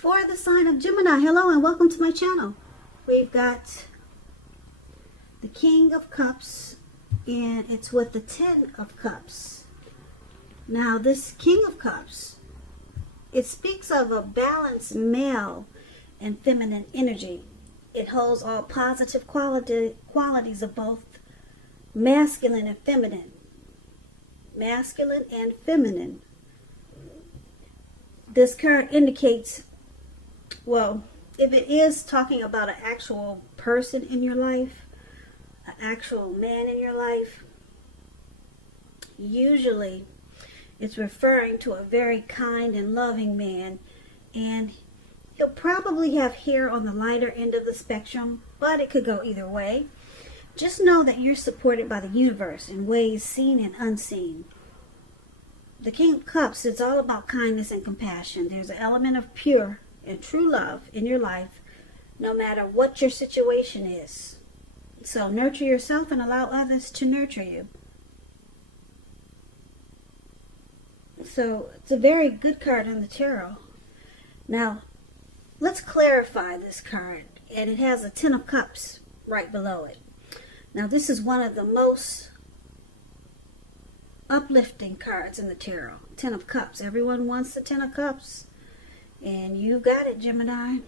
For the sign of Gemini, hello and welcome to my channel. We've got the King of Cups and it's with the Ten of Cups. Now this King of Cups, it speaks of a balanced male and feminine energy. It holds all positive qualities of both masculine and feminine. Masculine and feminine. This card indicates, well, if it is talking about an actual person in your life, an actual man in your life, usually it's referring to a very kind and loving man, and he'll probably have hair on the lighter end of the spectrum, but it could go either way. Just know that you're supported by the universe in ways seen and unseen. The King of Cups, it's all about kindness and compassion. There's an element of pure and true love in your life, no matter what your situation is. So nurture yourself and allow others to nurture you. So it's a very good card in the tarot. Now, let's clarify this card. And it has a Ten of Cups right below it. Now, this is one of the most uplifting cards in the tarot. Ten of Cups. Everyone wants the Ten of Cups. And you got it, Gemini.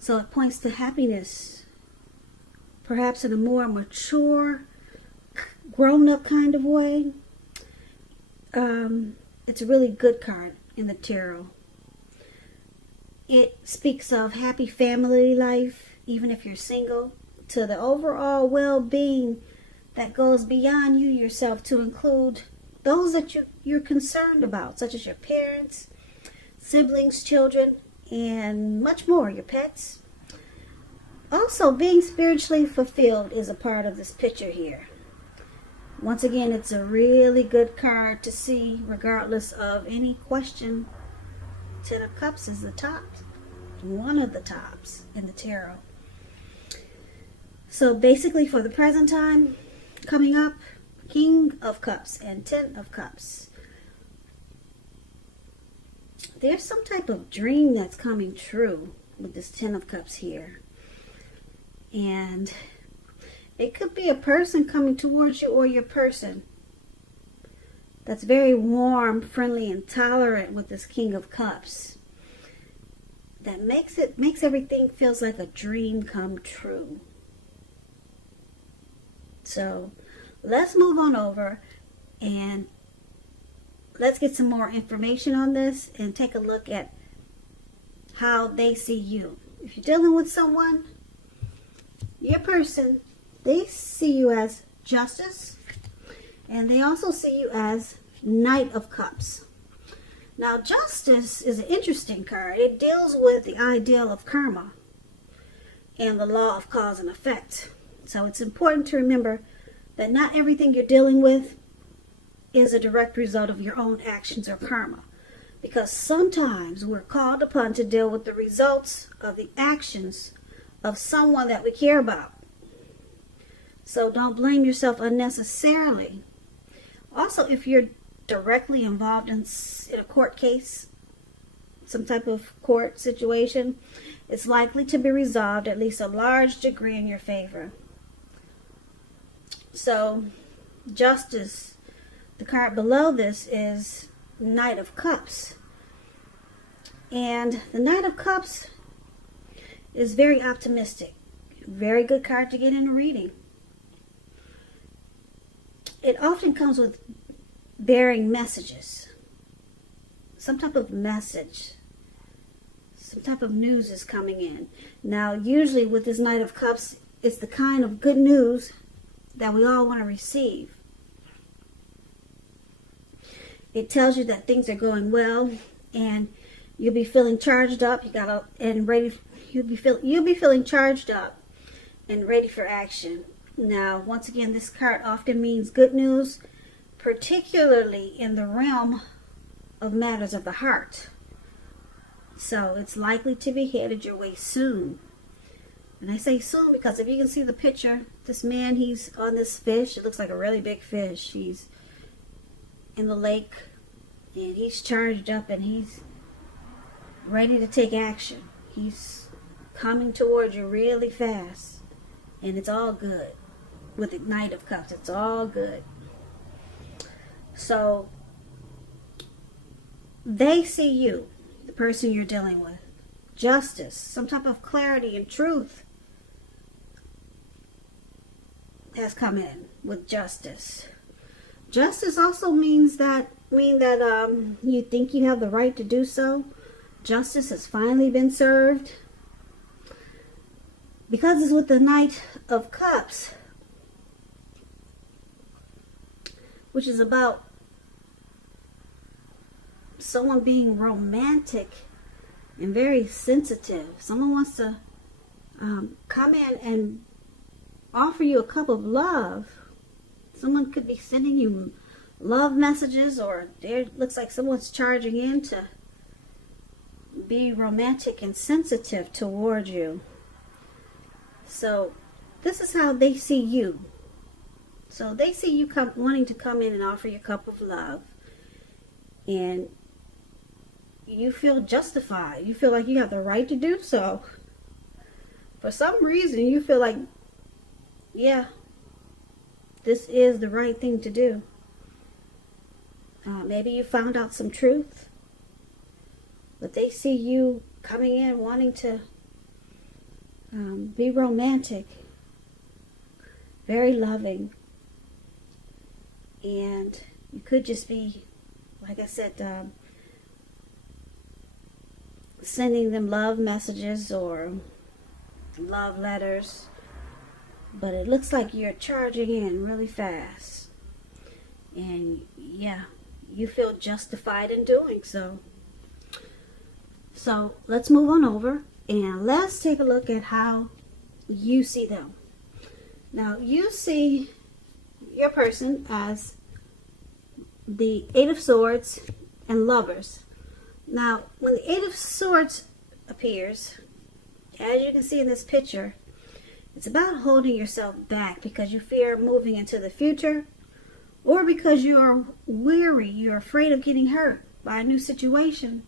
So it points to happiness. Perhaps in a more mature, grown-up kind of way. It's a really good card in the tarot. It speaks of happy family life, even if you're single, to the overall well-being that goes beyond you yourself to include those that you're concerned about, such as your parents, siblings, children, and much more, your pets. Also, being spiritually fulfilled is a part of this picture here. Once again, it's a really good card to see regardless of any question. Ten of Cups is the top, one of the tops in the tarot. So basically for the present time, coming up, King of Cups and Ten of Cups. There's some type of dream that's coming true with this Ten of Cups here. And it could be a person coming towards you or your person that's very warm, friendly, and tolerant with this King of Cups. That makes everything feels like a dream come true. So let's move on over and let's get some more information on this and take a look at how they see you. If you're dealing with someone, your person, they see you as Justice, and they also see you as Knight of Cups. Now, Justice is an interesting card. It deals with the ideal of karma and the law of cause and effect. So it's important to remember that not everything you're dealing with is a direct result of your own actions or karma. Because sometimes we're called upon to deal with the results of the actions of someone that we care about. So don't blame yourself unnecessarily. Also, if you're directly involved in a court case, some type of court situation, it's likely to be resolved at least a large degree in your favor. So, Justice, the card below this is Knight of Cups. And the Knight of Cups is very optimistic. Very good card to get in a reading. It often comes with bearing messages. Some type of message. Some type of news is coming in. Now, usually with this Knight of Cups, it's the kind of good news that we all want to receive. It tells you that things are going well and you'll be feeling charged up. You'll be feeling charged up and ready for action. Now, once again, this card often means good news, particularly in the realm of matters of the heart. So it's likely to be headed your way soon. And I say soon because if you can see the picture, this man, he's on this fish. It looks like a really big fish. He's in the lake and he's charged up and he's ready to take action. He's coming towards you really fast. And it's all good. With the Knight of Cups, it's all good. So, they see you, the person you're dealing with. Justice, some type of clarity and truth has come in with justice. Justice also means that you think you have the right to do so. Justice has finally been served. Because it's with the Knight of Cups, which is about someone being romantic and very sensitive. Someone wants to come in and offer you a cup of love. Someone could be sending you love messages, or it looks like someone's charging in to be romantic and sensitive toward you. So this is how they see you. So they see you wanting to come in and offer you a cup of love. And you feel justified. You feel like you have the right to do so. For some reason, you feel like, yeah, this is the right thing to do. Maybe you found out some truth. But they see you coming in wanting to be romantic, very loving. And you could just be, like I said, sending them love messages or love letters. But it looks like you're charging in really fast. And yeah, you feel justified in doing so. So let's move on over and let's take a look at how you see them. Now, you see your person as the Eight of Swords and Lovers. Now, when the Eight of Swords appears, as you can see in this picture, it's about holding yourself back because you fear moving into the future, or because you are weary, you're afraid of getting hurt by a new situation,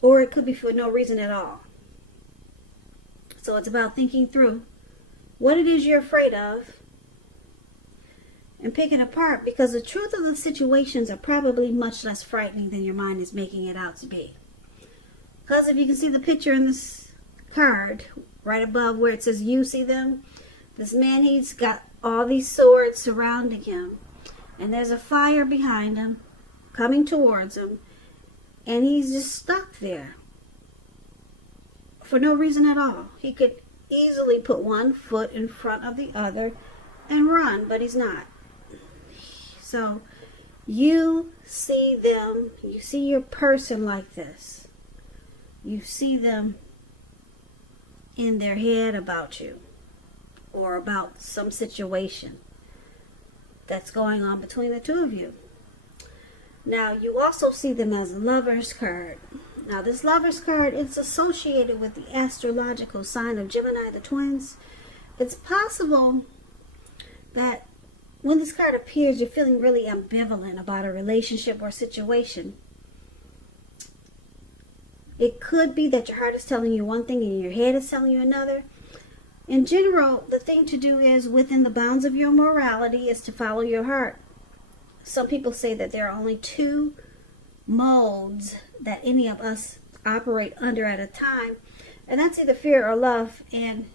or it could be for no reason at all. So it's about thinking through what it is you're afraid of and pick it apart, because the truth of the situations are probably much less frightening than your mind is making it out to be. Because if you can see the picture in this card, right above where it says you see them, this man, he's got all these swords surrounding him, and there's a fire behind him coming towards him, and he's just stuck there for no reason at all. He could easily put one foot in front of the other and run, but he's not. So you see them, you see your person like this. You see them in their head about you, or about some situation that's going on between the two of you. Now, you also see them as a Lover's card. Now, this Lover's card is associated with the astrological sign of Gemini, the twins. It's possible that when this card appears, you're feeling really ambivalent about a relationship or situation. It could be that your heart is telling you one thing and your head is telling you another. In general, the thing to do is, within the bounds of your morality, is to follow your heart. Some people say that there are only two modes that any of us operate under at a time, and that's either fear or love. And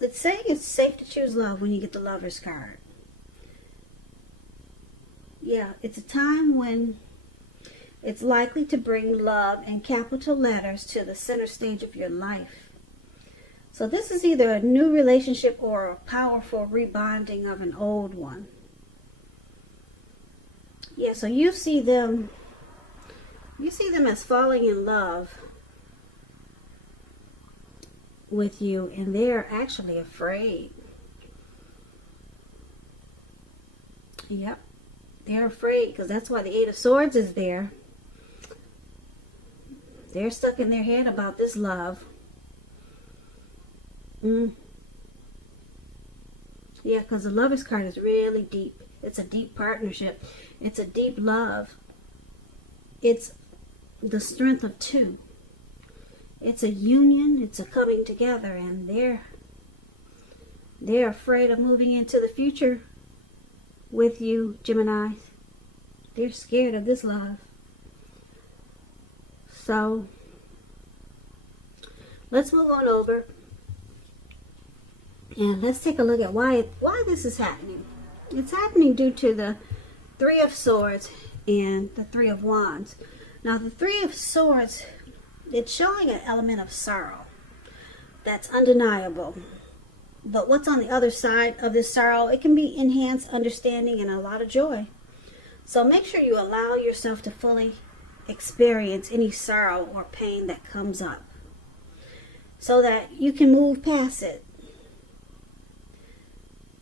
it's saying it's safe to choose love when you get the Lover's card. Yeah, it's a time when it's likely to bring love in capital letters to the center stage of your life. So this is either a new relationship or a powerful rebonding of an old one. Yeah, so you see them as falling in love with you, and they're actually afraid. Yep, they're afraid, because that's why the Eight of Swords is there. They're stuck in their head about this love. Yeah, because the Lover's card is really deep. It's a deep partnership. It's a deep love. It's the strength of two. It's a union, it's a coming together, and they're afraid of moving into the future with you, Gemini. They're scared of this love. So let's move on over and let's take a look at why this is happening. It's happening due to the Three of Swords and the Three of Wands. Now the Three of Swords, it's showing an element of sorrow that's undeniable. But what's on the other side of this sorrow, it can be enhanced understanding and a lot of joy. So make sure you allow yourself to fully experience any sorrow or pain that comes up so that you can move past it.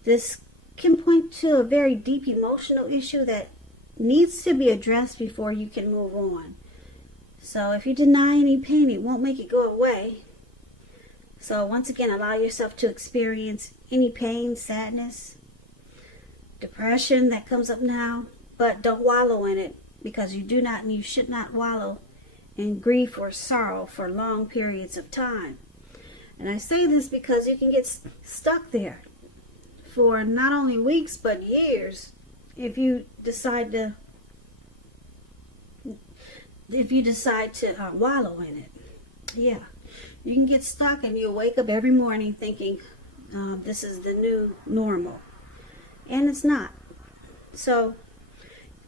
This can point to a very deep emotional issue that needs to be addressed before you can move on. So if you deny any pain, it won't make it go away. So once again, allow yourself to experience any pain, sadness, depression that comes up now, but don't wallow in it, because you do not and you should not wallow in grief or sorrow for long periods of time. And I say this because you can get stuck there for not only weeks but years if you decide to wallow in it. Yeah, you can get stuck and you'll wake up every morning thinking this is the new normal, and it's not. So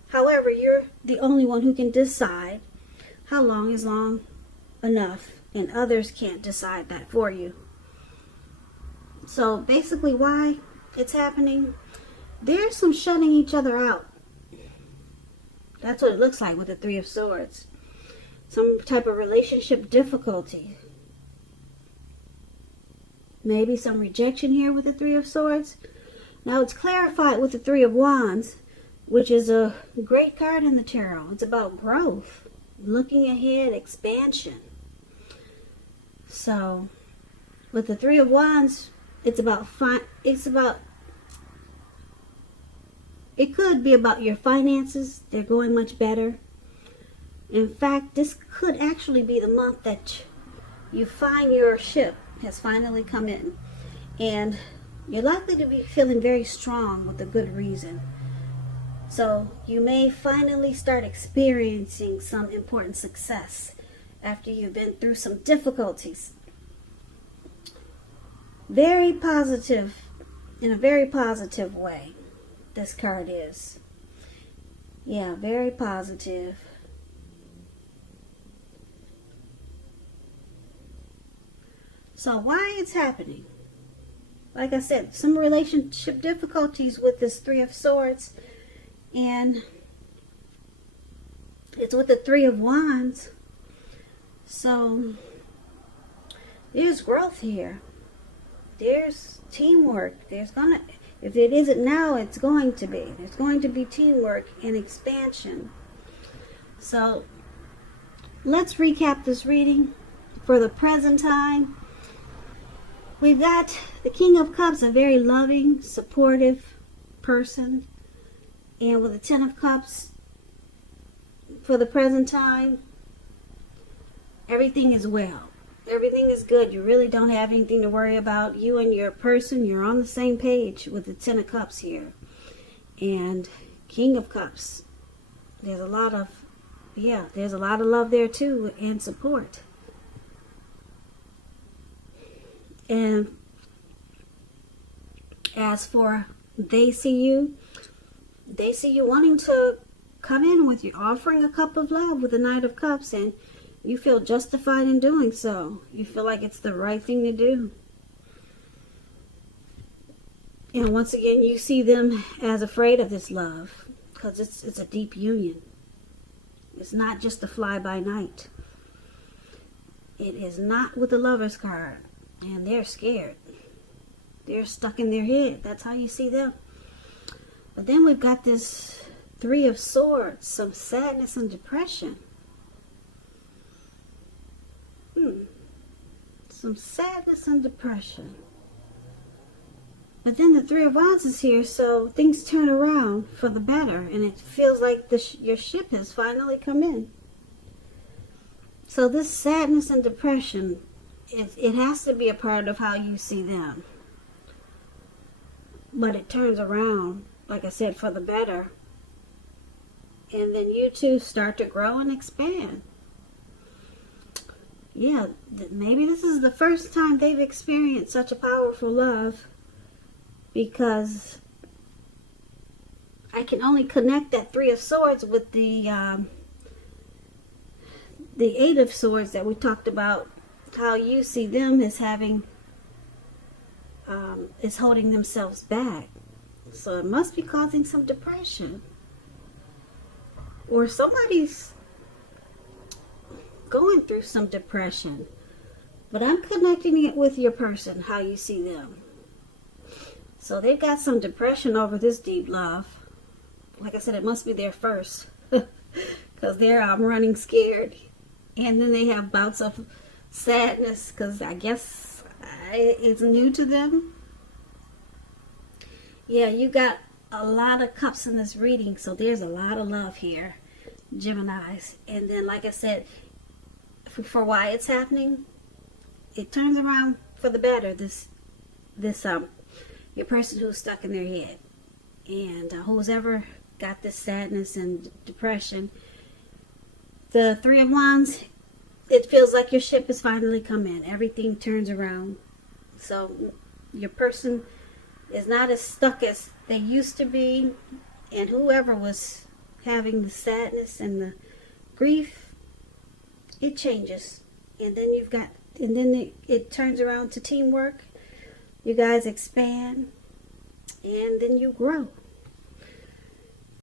however, you're the only one who can decide how long is long enough, and others can't decide that for you. So basically why it's happening, there's some shutting each other out. That's what it looks like with the Three of Swords. Some type of relationship difficulty. Maybe some rejection here with the Three of Swords. Now it's clarified with the Three of Wands, which is a great card in the tarot. It's about growth, looking ahead, expansion. So with the Three of Wands, it could be about your finances. They're going much better. In fact, this could actually be the month that you find your ship has finally come in, and you're likely to be feeling very strong with a good reason. So you may finally start experiencing some important success after you've been through some difficulties. Very positive, in a very positive way, this card is. Yeah, very positive. So why it's happening? Like I said, some relationship difficulties with this Three of Swords, and it's with the Three of Wands. So there's growth here. There's teamwork. If it isn't now, it's going to be. There's going to be teamwork and expansion. So let's recap this reading for the present time. We've got the King of Cups, a very loving, supportive person. And with the Ten of Cups, for the present time, everything is well. Everything is good. You really don't have anything to worry about. You and your person, you're on the same page with the Ten of Cups here. And King of Cups, there's a lot of love there too, and support. And as for they see you wanting to come in with you, offering a cup of love with the Knight of Cups, and you feel justified in doing so. You feel like it's the right thing to do. And once again, you see them as afraid of this love, because it's a deep union. It's not just a fly-by-night. It is not with the Lover's card. And they're scared. They're stuck in their head. That's how you see them. But then we've got this Three of Swords, some sadness and depression. Some sadness and depression. But then the Three of Wands is here, so things turn around for the better, and it feels like your ship has finally come in. So this sadness and depression, it has to be a part of how you see them. But it turns around, like I said, for the better. And then you two start to grow and expand. Yeah, maybe this is the first time they've experienced such a powerful love, because I can only connect that Three of Swords with the Eight of Swords that we talked about, how you see them as having, is holding themselves back. So it must be causing some depression. Or somebody's going through some depression. But I'm connecting it with your person, how you see them. So they've got some depression over this deep love. Like I said, it must be their first. Because they're running scared. And then they have bouts of sadness, because I guess it's new to them. Yeah, you got a lot of cups in this reading, so there's a lot of love here, Geminis. And then, like I said, for why it's happening, it turns around for the better. This your person who's stuck in their head, and who's ever got this sadness and depression. The Three of Wands, it feels like your ship has finally come in. Everything turns around. So your person is not as stuck as they used to be. And whoever was having the sadness and the grief, it changes. And then it turns around to teamwork. You guys expand. And then you grow.